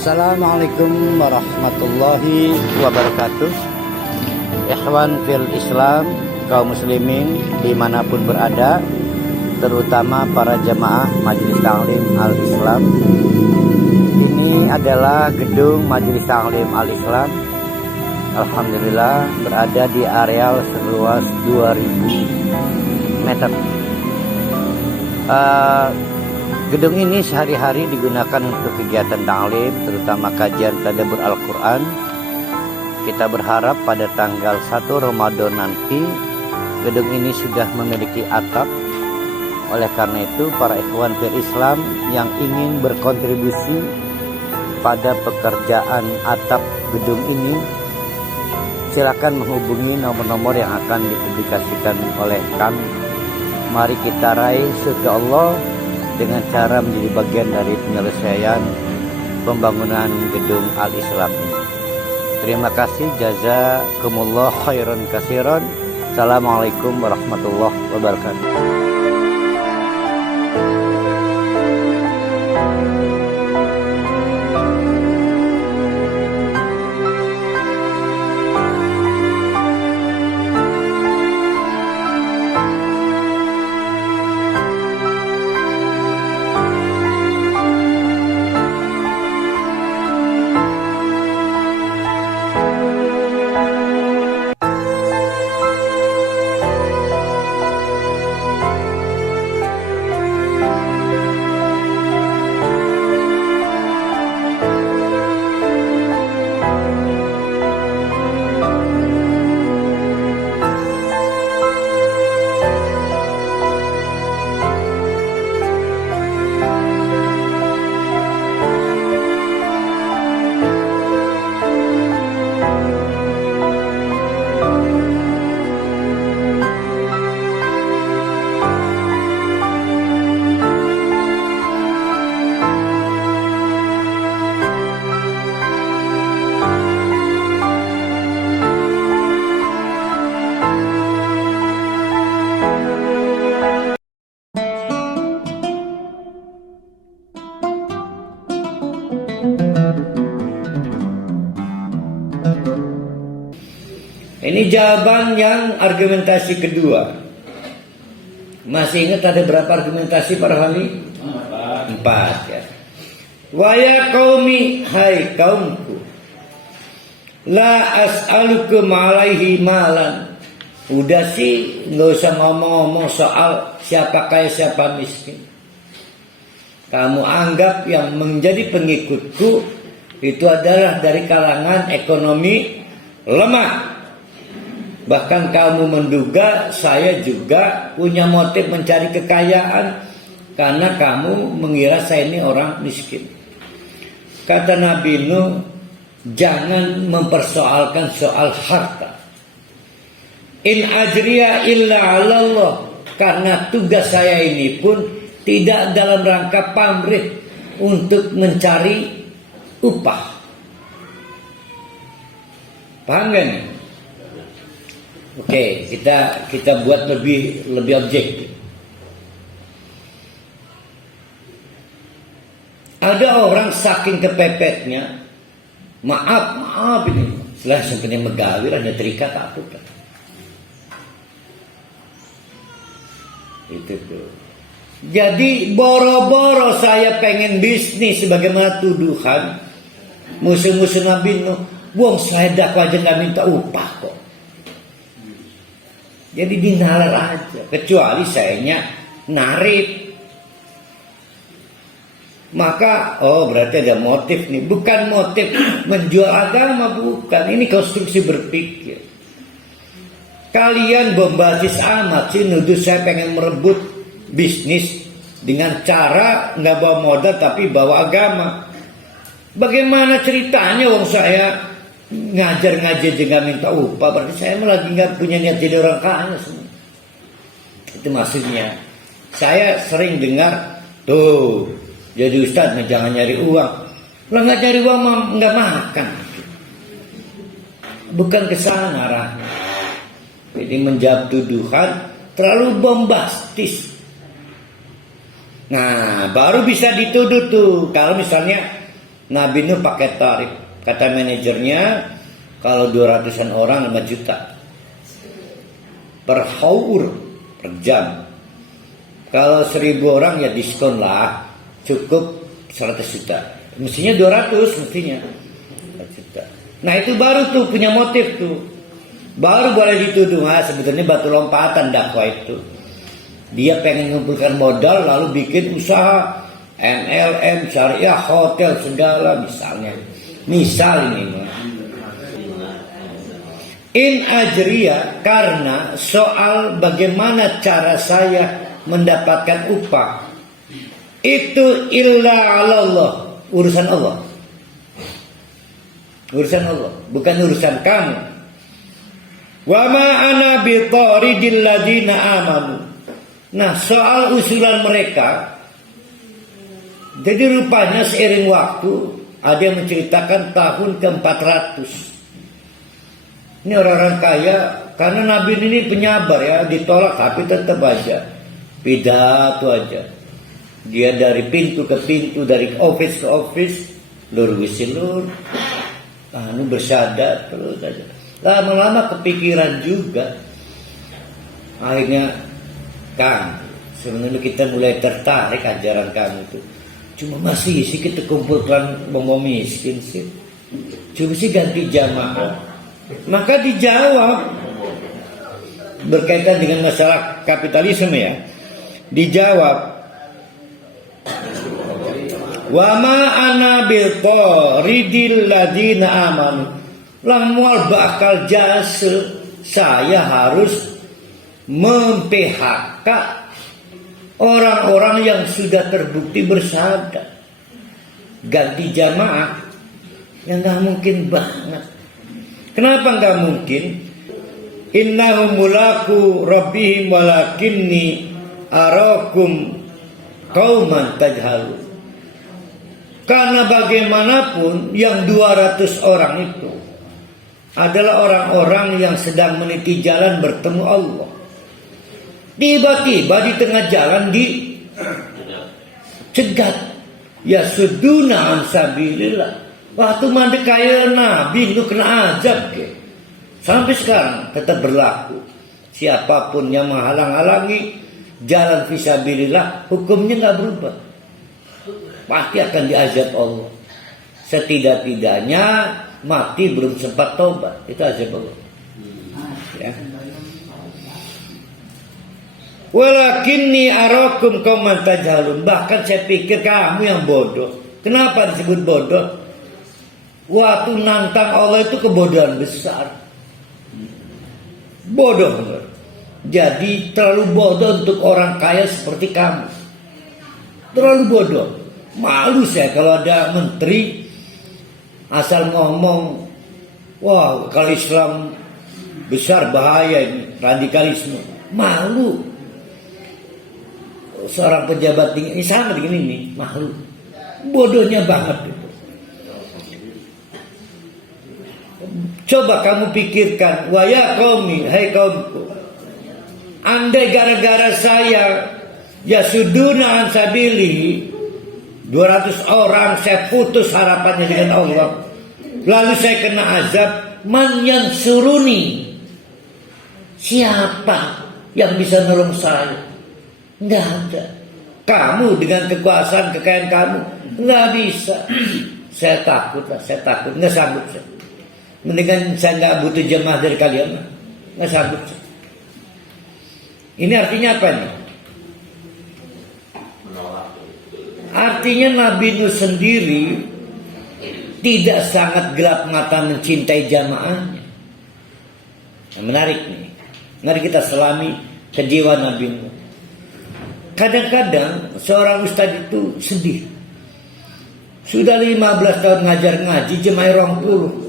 Assalamualaikum warahmatullahi wabarakatuh. Ikhwan fil Islam, kaum muslimin dimanapun berada, terutama para jamaah Majelis Taklim Al-Islam. Ini adalah gedung Majelis Taklim Al-Islam. Alhamdulillah berada di areal seluas 2000 meter. Gedung ini sehari-hari digunakan untuk kegiatan taklim, terutama kajian tadabbur Al-Quran. Kita berharap pada tanggal 1 Ramadan nanti gedung ini sudah memiliki atap. Oleh karena itu, para ikhwan fil Islam yang ingin berkontribusi pada pekerjaan atap gedung ini, silakan menghubungi nomor-nomor yang akan dipublikasikan oleh kami. Mari kita raih surga Allah dengan cara menjadi bagian dari penyelesaian pembangunan gedung Al-Islam ini. Terima kasih, jazakumullah khairan katsiran. Assalamualaikum warahmatullahi wabarakatuh. Ini jawaban yang argumentasi kedua. Masih ingat ada berapa argumentasi para wali? 4 ya. Wa ya qaumi, hai kaumku, la as'alukum alaihi malan. Udah sih nggak usah ngomong-ngomong soal siapa kaya siapa miskin. Kamu anggap yang menjadi pengikutku itu adalah dari kalangan ekonomi lemah. Bahkan kamu menduga saya juga punya motif mencari kekayaan karena kamu mengira saya ini orang miskin. Kata Nabi Nuh, jangan mempersoalkan soal harta. In ajriya illa 'ala Allah, karena tugas saya ini pun tidak dalam rangka pamrih untuk mencari upah. Paham gak nih? Oke, kita buat lebih objektif. Ada orang saking kepepetnya, maaf ini, setelah sebenarnya megawir ada terikat aku kan. Itu tuh. Jadi boro-boro saya pengen bisnis sebagaimana tuduhan musuh-musuh Nabi Nuh. Buang saya dakwah aja nggak minta upah kok. Jadi dinalar aja, kecuali sayanya narip. Maka, berarti ada motif nih. Bukan motif menjual agama, bukan. Ini konstruksi berpikir. Kalian bombastis amat sih nuduh saya pengen merebut bisnis dengan cara nggak bawa modal tapi bawa agama. Bagaimana ceritanya wong saya ngajar-ngajar juga minta upah, berarti saya lagi nggak punya niat jadi orang kaya semua. Itu maksudnya. Saya sering dengar tuh jadi ustadz jangan nyari uang. Lah nggak nyari uang nggak makan. Bukan kesana arahnya. Jadi menjawab tuduhan terlalu bombastis. Nah baru bisa dituduh tuh kalau misalnya Nabi Nuh pakai tarif. Kata manajernya, kalau 200-an orang 5 juta per haur, per jam. Kalau 1000 orang ya diskon lah, cukup 100 juta. Mestinya 200, mestinya 100 juta. Nah itu baru tuh punya motif tuh. Baru boleh dituduh, sebetulnya batu lompatan dakwah itu. Dia pengen mengumpulkan modal lalu bikin usaha MLM, syariah, hotel, segala misalnya. Misal ini in ajriya, karena soal bagaimana cara saya mendapatkan upah itu illa Allah, urusan Allah. Urusan Allah, bukan urusan kamu. Wa ma ana bitaridil ladina amanu. Nah, soal usulan mereka, jadi rupanya seiring waktu ada yang menceritakan tahun ke-400. Ini orang-orang kaya, karena Nabi ini penyabar ya, ditolak tapi tetap aja pidato aja. Dia dari pintu ke pintu, dari office ke office, lur wisilur, bersyadat terus aja. Lama-lama kepikiran juga. Akhirnya, Kang, sebenarnya kita mulai tertarik ajaran kamu itu. Cuma masih sih kita kumpulkan bomo miskin sih. Cuma sih ganti jamaah. Maka dijawab berkaitan dengan masalah kapitalisme ya. Dijawab, wa ma ana bil qaridil ladina amanu. Lamual bakal jasa saya harus mem-PHK orang-orang yang sudah terbukti bersahadat. Ganti jamaah yang gak mungkin banget. Kenapa gak mungkin? Innahum mulaku rabbihim walakinni arakum qauman tajhalun. Karena bagaimanapun yang 200 orang itu adalah orang-orang yang sedang meniti jalan bertemu Allah. Tiba-tiba di tengah jalan dicegat. Ya suduna an sabilillah. Waktu mandi kaya Nabi lu kena azab ke. Sampai sekarang tetap berlaku. Siapapun yang menghalang-halangi jalan fisabilillah, hukumnya nggak berubah. Pasti akan diazab Allah. Setidak-tidaknya mati belum sempat tobat, itu azab Allah. Ya. Walakinni arakum qauman tajhalun. Bahkan saya pikir kamu yang bodoh. Kenapa disebut bodoh? Waktu nantang Allah itu kebodohan besar. Bodoh benar. Jadi terlalu bodoh untuk orang kaya seperti kamu. Terlalu bodoh. Malu saya kalau ada menteri asal ngomong, wah kalau Islam besar bahaya ini, radikalisme. Malu. Seorang pejabat tinggi ini sama dengan ini, malu. Bodohnya banget itu. Coba kamu pikirkan, wa ya qaumi, hai kaumku. Andai gara-gara saya ya suduna an sabili 200 orang saya putus harapannya dengan Allah. Lalu saya kena azab, man yang suruni. Siapa yang bisa nolong saya? Nggak ada. Kamu dengan kekuasaan kekayaan kamu nggak bisa. Saya takut lah, saya takut, nggak sanggup saya. Mendingan saya nggak butuh jemaah dari kalian, nggak sanggup saya. Ini artinya apa nih? Artinya Nabi Nuh sendiri tidak sangat gelap mata mencintai jamaahnya. Nah, menarik nih. Mari kita selami kejiwaan Nabi Nuh. Kadang-kadang seorang ustadz itu sedih. Sudah 15 tahun ngajar ngaji, jemaah 20.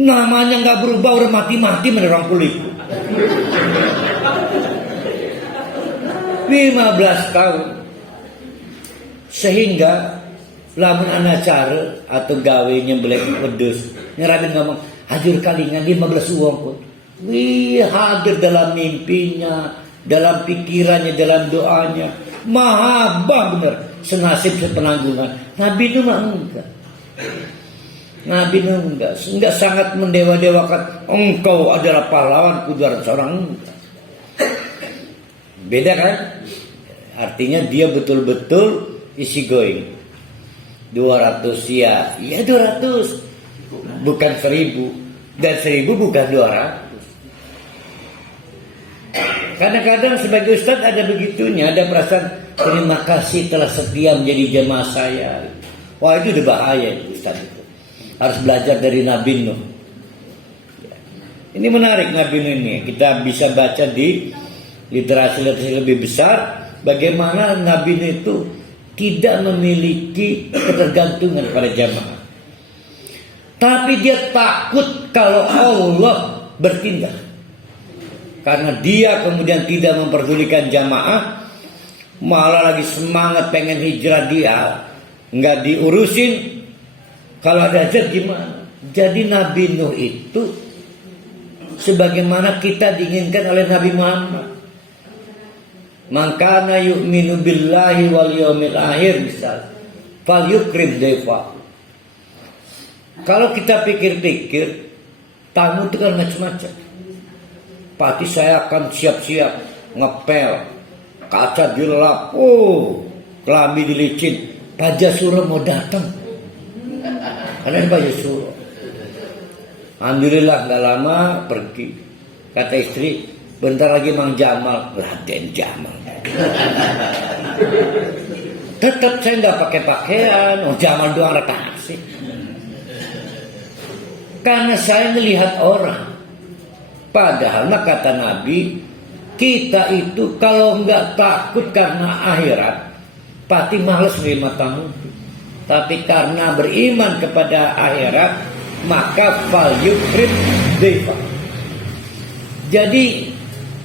Namanya nggak berubah, udah mati-mati menerang kulit. 15 tahun. Sehingga lamun anak cara atau gawe nyembelih wedus, nyeramin ngomong hadir kalingan 15 uang pun. Wih, hadir dalam mimpinya, dalam pikirannya, dalam doanya. Mahabah bener. senasib sepenanggungan. Nabi itu mah enggak. Nabi itu enggak sangat mendewa-dewakan engkau adalah pahlawanku 200 orang, enggak. Beda kan? Artinya dia betul-betul isi going. 200 ya 200, bukan 1000, dan 1000 bukan 200. Kadang-kadang sebagai ustadz ada begitunya, ada perasaan terima kasih telah setia menjadi jemaah saya. Wah, itu udah bahaya ustadz itu. Harus belajar dari Nabi Nuh. Ini menarik Nabi Nuh ini. Kita bisa baca di literasi lebih besar bagaimana Nabi Nuh itu tidak memiliki ketergantungan pada jamaah. Tapi dia takut kalau Allah bertindak. Karena dia kemudian tidak memperdulikan jamaah, malah lagi semangat pengen hijrah dia, nggak diurusin. Kalau ada hajat gimana? Jadi Nabi Nuh itu sebagaimana kita diinginkan oleh Nabi Muhammad. Mangkana yu'minu billahi wal yawmil akhir misal fal yukrim daifa. Kalau kita pikir-pikir, tamu itu kan macam-macam. Pasti saya akan siap-siap ngepel, kaca dilap, kelambi dilicin. Pak Jasura mau datang, karena Pak Jasura. Alhamdulillah gak lama pergi. Kata istri, bentar lagi Mang Jamal. Raden Jamal. Tetap saya nggak pakai pakaian. Jamal doang kasih. Karena saya melihat orang. Padahal kata Nabi, kita itu kalau nggak takut karena akhirat, pasti malas menerima tamu. Tapi karena beriman kepada akhirat, maka fal yukrim daifa. Jadi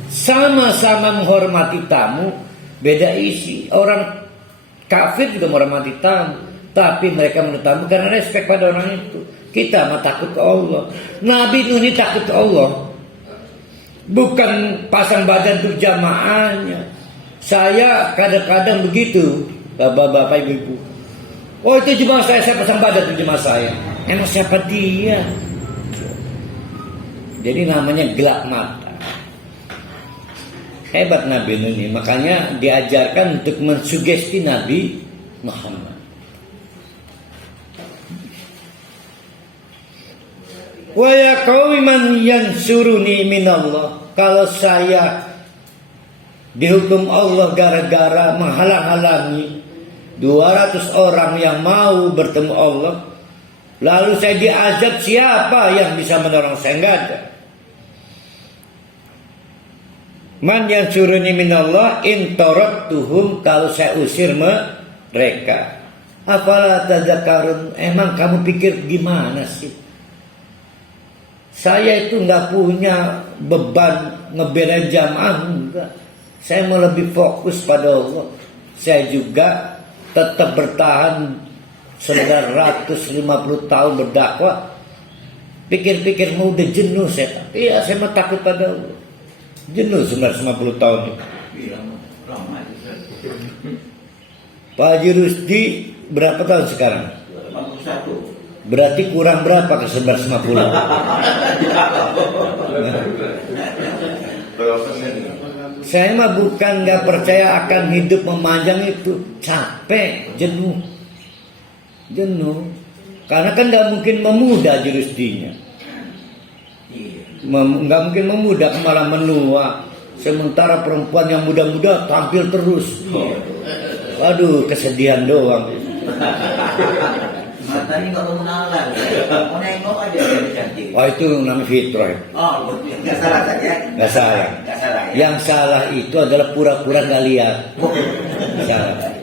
sama-sama menghormati tamu, beda isi. Orang kafir juga menghormati tamu, tapi mereka menurut tamu karena respek pada orang itu. Kita mah takut ke Allah. Nabi Nuh ini takut ke Allah, bukan pasang badan untuk jamaahnya. Saya kadang-kadang begitu, bapak-bapak, ibu-ibu. Oh, itu jemaah saya pasang badan untuk jemaah saya. Emang siapa dia? Jadi namanya gelap mata. Hebat Nabi Nuh ini, makanya diajarkan untuk mensugesti Nabi Muhammad. Wa ya qaumi man yansuruni minallah. Kalau saya dihukum Allah gara-gara menghalang-halangi 200 orang yang mau bertemu Allah, lalu saya diazab, siapa yang bisa menolong saya? Enggak ada. Man yansuruni minallah in taraktuhum, kalau saya usir mereka. Afala tadzakarun, emang kamu pikir gimana sih? Saya itu nggak punya beban ngebelain jamaah, enggak. Saya mau lebih fokus pada Allah. Saya juga tetap bertahan 950 tahun berdakwah. Pikir-pikir mau udah jenuh saya. Iya, saya mah takut pada Allah. Jenuh 950 tahun itu. Pak Haji Rusdi berapa tahun sekarang? 81. Berarti kurang berapa ke 950? Saya mah bukan gak percaya akan hidup memanjang itu. Capek, jenuh. Karena kan gak mungkin memudah Rusdinya. Gak mungkin memudah, malah menua. Sementara perempuan yang muda-muda tampil terus. Waduh, kesedihan doang. Matanya nggak mengenal, mau nengok aja jadi cantik. Wah, itu namanya fitrah. Oh, nggak salah saja. Nggak salah. Yang salah itu adalah pura-pura nggak lihat. Salah.